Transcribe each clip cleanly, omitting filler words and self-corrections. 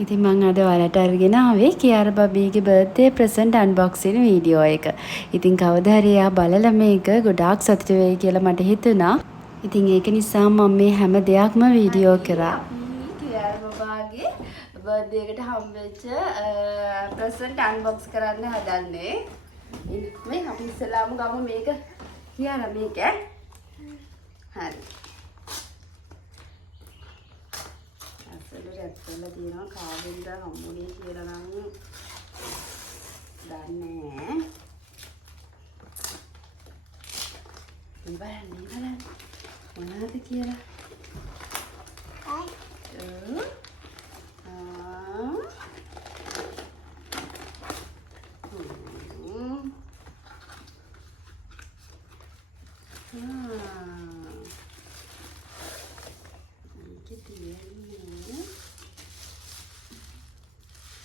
ඉතින් මම අද ඔයාලට අරගෙන ආවේ කියාරා බබීගේ බර්ත්ඩේ ප්‍රසන්ට් අන්බොක්සින් වීඩියෝ එක. ඉතින් කවදා හරි එයා බලලා මේක ගොඩාක් සතුටු වෙයි කියලා මට හිතුණා. ඉතින් ඒක නිසා මම මේ හැම දෙයක්ම වීඩියෝ කරා. කියාරා බබාගේ බර්ත්ඩේ එකට හම්බෙච්ච ප්‍රසන්ට් අන්බොක්ස් කරන්න හදන්නේ. මේ අපි ඉස්සලාම ගමු මේක කියාරා මේක. හරි. ඇත්තල තියෙනවා කාගෙන්ද හම්බුනේ කියලා නම් දන්නේ බලන්න මොනවද කියලා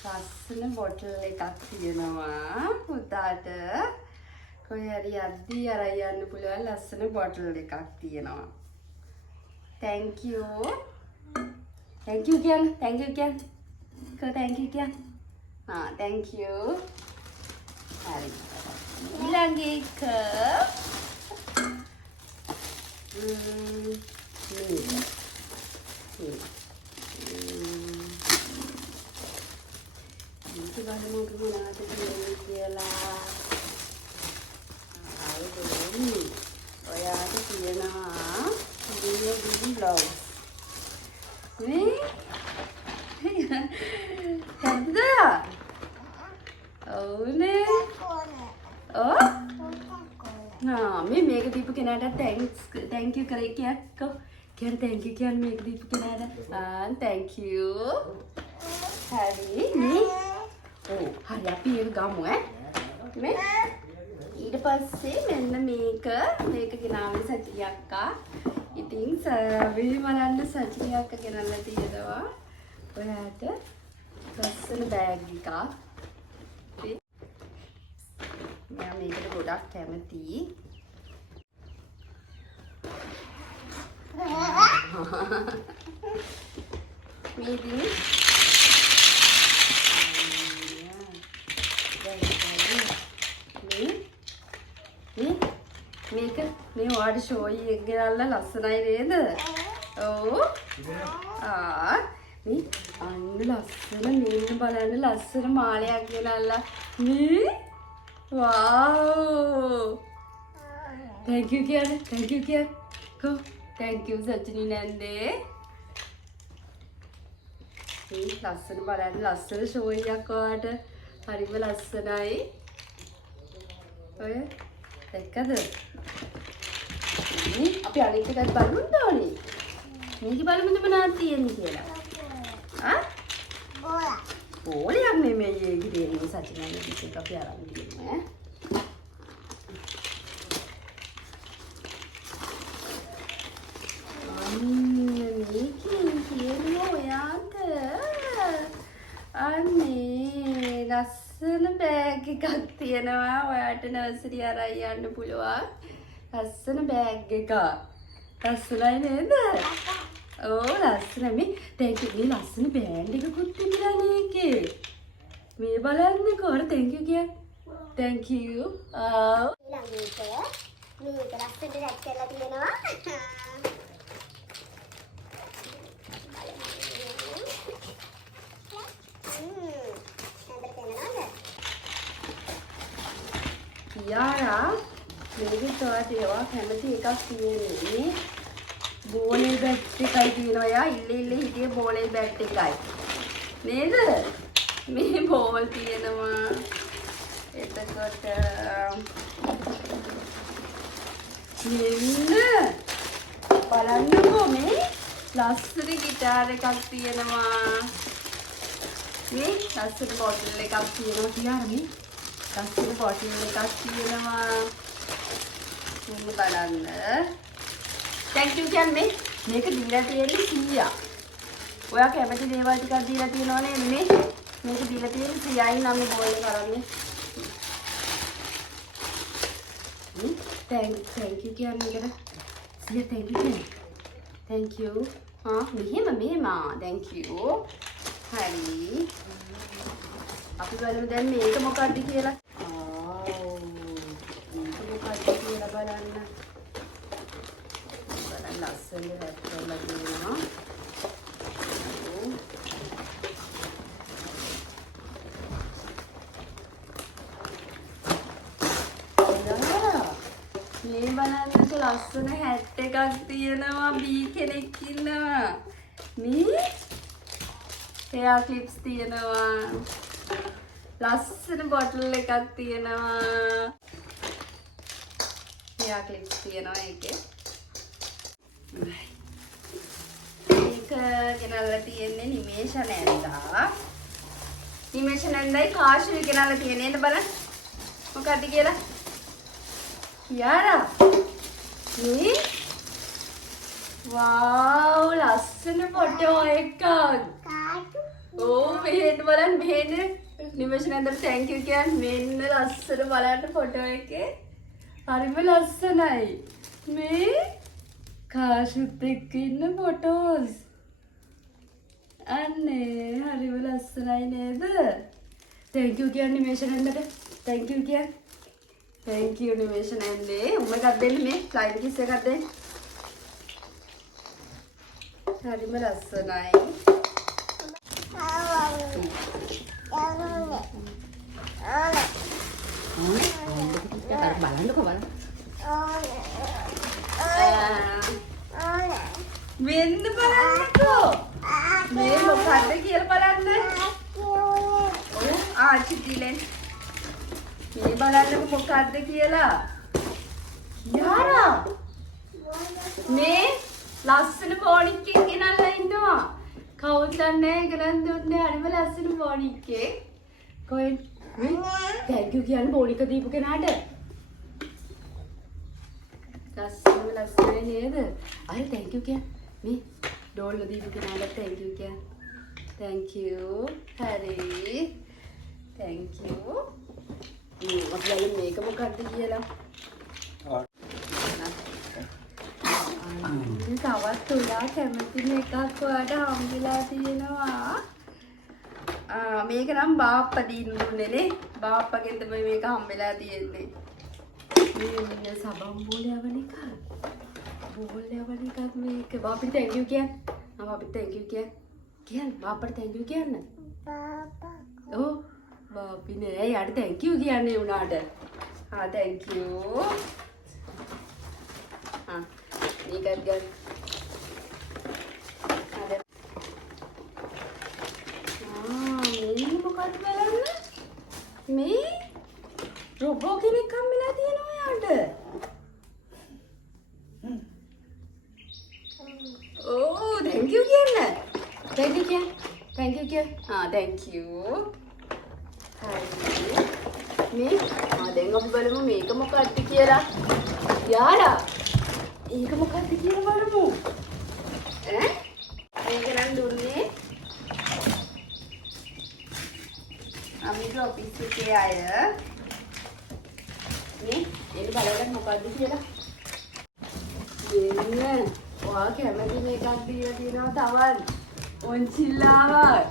ලස්සන බොටල් එකක් තියෙනවා පුතාට කොහේ හරි යද්දී අරන් යන්න පුළුවන් ලස්සන බොටල් එකක් තියෙනවා. thank you කියන්න thank you කියන්න thank you හරි ඊළඟ එක බලමු මොනවද කියලා. ඔයාට තියෙනවා බිලි බ්ලවුස්. මේ හරිද? ඔව්නේ. මේක දීපු කෙනාට thank you කරේ කියක්කෝ. කියන්න thank you කියන්න මේක දීපු කෙනාට. thank you. හරි නේ. හරි අපි ඒක ගමු මේ ඊට පස්සේ මෙන්න මේක ගෙනාවේ සචිනි අක්කා. ඉතින් මේ බලන්න සචිනි අක්කා ගෙනල්ලා තියෙනවා ඔයාට ලස්සන බෑග් එකක්. මම මේකට ගොඩක් කැමතියි. මේ ඔයාට ෂෝයි එක ගෙනල්ලා ලස්සනයි නේද? ඔව්. මේ අන්න ලස්සන මේක බලන්න ලස්සන මාලයක් ගෙනල්ලා මේ wow thank you කියන්න කො thank you සචිනි නන්දේ. මේ ලස්සන බලන්න ලස්සන ෂෝයි එකක් ඔයාට හරිම ලස්සනයි. ඔය දැක්කද? අපි අනිත් එකත් බලමුද ඕනේ? මේක බලමුද මොනවද තියෙන්නේ කියලා. බෝලයක් නෙමෙයි ඒකේ තියෙන්නේ සචිනගේ පිටක අපි අරන් තියෙන්නේ. මේකෙන් තියෙනවා ඔයාට අනේ ලස්සන බෑග් එකක් තියෙනවා ඔයාට නර්සරි අරන් යන්න පුළුවන්. ලස්සන බෑග් එකක්. ලස්සනයි නේද? ඕ ලස්සන මේ thank you මේ ලස්සන බෑන්ඩ් එකකුත් තිබුණා මේකේ. මේ බලන්නකෝ අර thank you කියන්න. thank you. ඊළඟ එක මේක ලස්සනට රැක් කරලා තියෙනවා. කියාරා මේකත් ඔයාට ඒවා කැමති එකක් තියෙන්නේ. බෝලේ බැට් එකයි තියෙනවා. යා ඉල්ල හිටියේ බෝලේ බැට් එකයි. නේද? මේ බෝල් තියෙනවා. එතකොට මෙන්න බලන්නකෝ මේ ලස්සන ගිටාර් එකක් තියෙනවා. මේ ලස්සන බෝටල් එකක් තියෙනවා කියාරා මේ ලස්සන බෝටල් එකක් තියෙනවා. මේ බලන්න. thank you කියන්නේ මේක දීලා තියෙන්නේ 100ක්. ඔයා කැමති දේවල් ටිකක් දීලා තියෙනවා නේද මේ? මේක දීලා තියෙන්නේ 100යි නම් මේ බෝල් එක කරන්නේ. thank you කියන්නේ එකට 100 thank you කියන්නේ. thank you. මෙහෙම thank you. හරි. අපි බලමු දැන් මේක මොකක්ද කියලා. මේක මොකක්ද කියලා බලන්න. බලන්න ලස්සනට රැප් කරලා දෙනවා. මේ බලන්නක ලස්සන හැට් එකක් තියෙනවා බී කෙනෙක් ඉන්නවා. මේ hair clips තියෙනවා. ලස්සන බොටල් එකක් තියෙනවා. hair clips තියෙනවා ඒකේ. මේක ගෙනල්ලා තියෙන්නේ නිමේෂ නැන්දා. නිමේෂ නැන්දයි කාෂුයි ගෙනල්ලා තියෙන්නේ නේද බලන්න. මොකක්ද කියලා? කියාරා. මේ wow ලස්සන ෆොටෝ එකක්. ඕ මෙහෙට බලන්න මෙහෙට. නිමේෂ නැන්දට thank you කියන්නේ මෙන්න ලස්සන බලන්න ෆොටෝ එකේ. හරිම ලස්සනයි. මේ කාෂුත් එක්ක ඉන්න ෆොටෝස්. අනේ හරිම ලස්සනයි නේද? thank you කියන්නේ නිමේෂ නැන්දට. thank you කියන්නේ. thank you නිමේෂ නැන්දේ. උඹ එකක් දෙන්න මේ ෆ්ලයින් කිස් එකක් දෙන්න. හරිම ලස්සනයි. බලන්නකෝ බලන්න. මෙන්න බලන්නකෝ. මේ මොකක්ද කියලා බලන්න. ආච්චිටිලෙන්. මේ බලන්නකෝ මොකක්ද කියලා. කියාරා. මේ ලස්සන බෝනික් එකක් ගෙනල්ලා ඉන්නවා. කවුද දන්නේ ගෙනන් දුන්නේ හරිම ලස්සන බෝනික් එකක්. කොහෙන්ද? thank you කියන්නේ බෝනික දීපු කෙනාට. ලස්සනයි නේද? අය thank you කියන්නේ. මේ ඩෝල් දීපු කෙනාට thank you කියන්නේ. thank you. හරි. thank you. අපි මේක මොකක්ද කියලා. තවත් උලා කැමති එකක් ඔයාට හම්බෙලා තියෙනවා. මේක නම් බාප්පා දින්නුනේ නේ. බාප්පගෙන් තමයි මේක හම්බෙලා තියෙන්නේ. මේ සබම් බෝලයවන එක. බෝලයවන එකක් මේක. බාප්පට thank you කියන්න. බාප්පට thank you කියන්න. කියන්න බාප්පට thank you කියන්න. බාප්පා. ඔව්. බාප්පි නෑ යාට thank you කියන්නේ උනාට. thank you. මේකත් ගන්න. මේ මොකක්ද බලන්න? මේ රොබෝ කෙනෙක් හම්බෙලා තියෙනවා යාට. ඕ thank you කියන්න. thank you කියන්න. thank you කියන්න. thank you. හරි. මේ දැන් අපි බලමු මේක මොකක්ද කියලා. යාලා ඒක මොකක්ද කියලා බලමු. මේක නම් දුන්නේ අමිගේ ඔෆිස් එකේ අය. මේ එන්න බලන්න මොකක්ද කියලා. දෙන්න. ඔයා කැමති මේකක් දීලා තියෙනවා තවන්. ඔන්චිල්ලාවක්.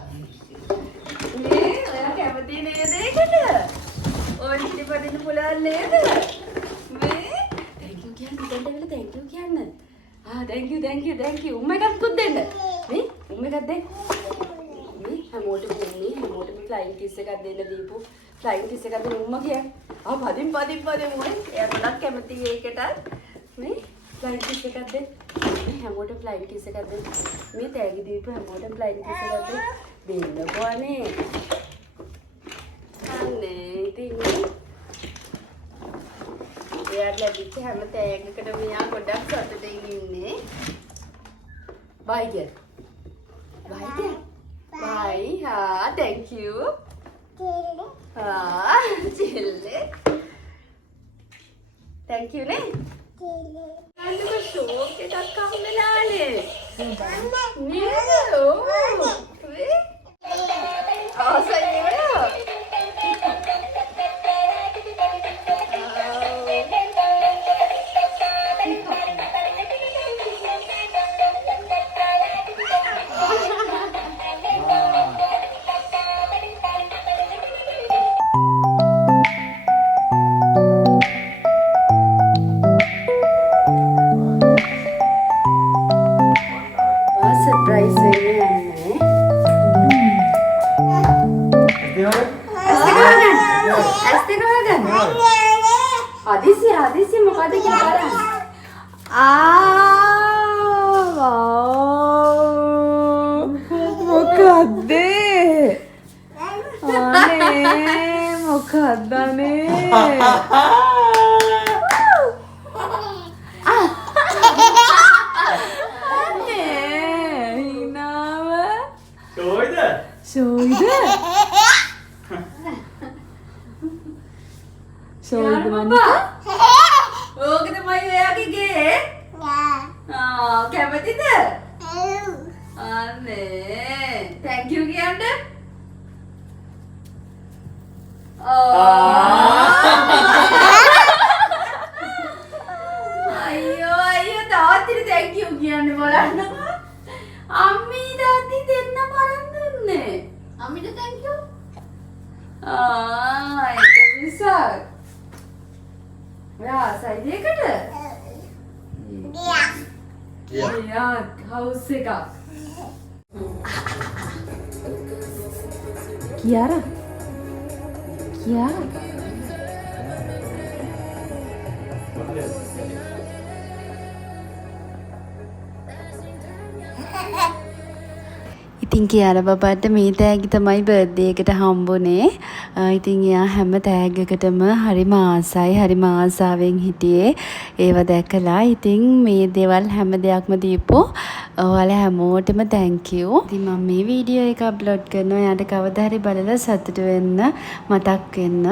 මේ ඔයා කැමති නේද ඒකට? ඔන්චිලි පදින්න පුළුවන් නේද? මේ thank you කියන්න දෙන්න thank you කියන්න. thank you. උම්ම එකක් දෙන්න. මේ උම්ම එකක් දෙන්න. මේ හැමෝටම දෙන්නේ. හැමෝටම ෆ්ලයින් කිස් එකක් දෙන්න දීපු. ෆ්ලයින් කිස් එකක් දෙන්න උම්ම කියන්න. පදින් මොයි. එයා ගොඩක් කැමති ඒකට. මේ ෆ්ලයින් කිස් එකක් දෙන්න. මේ හැමෝටම ෆ්ලයින් කිස් එකක් දෙන්න. මේ තෑගි දීපු හැමෝටම ෆ්ලයින් කිස් එකක් දෙන්න. දෙන්නකෝ අනේ. අනේ ඉතින් එයාට ලැබිච්ච හැම තෑග්ගකටම මෙයා ගොඩක් සතුටින් ඉන්නේ. බයි කියන්න. බයි කියන්න. බයි. thank you. චිල්ලේ. thank you නේ. අන්නක ෂෝක් එකක් හම්බෙලානේ. නේද? ඕ. වේ. ආසයි නේද? මට කියලා. මොකද්ද? අනේ මොකද්ද නේ? Shoulder Monica? ඕක තමයි එයාගේ ගේ. කැමතිද? අනේ. Thank you කියන්න. අයියෝ තාත්තිට thank you කියන්න බලන්න. අම්මී තාත්ති දෙන්නම අරන් දුන්නේ. අම්මිට thank you. ඒක විසක්. ඔයා සයිඩේකට? යා හවුස් එකක්. කියාරා? කියාරා? ඉතින් කියාර බබාට මේ තෑගි තමයි බර්ත්ඩේ එකට හම්බුනේ. ඉතින් එයා හැම තෑග්ගකටම හරිම ආසයි, හරිම ආසාවෙන් හිටියේ. ඒව දැකලා ඉතින් මේ දේවල් හැම දෙයක්ම දීපු ඔයාලා හැමෝටම thank you. ඉතින් මම මේ වීඩියෝ එක අප්ලෝඩ් කරනවා. එයාට කවදා හරි බලලා සතුටු වෙන්න, මතක් වෙන්න.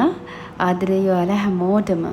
ආදරේ ඔයාලා හැමෝටම.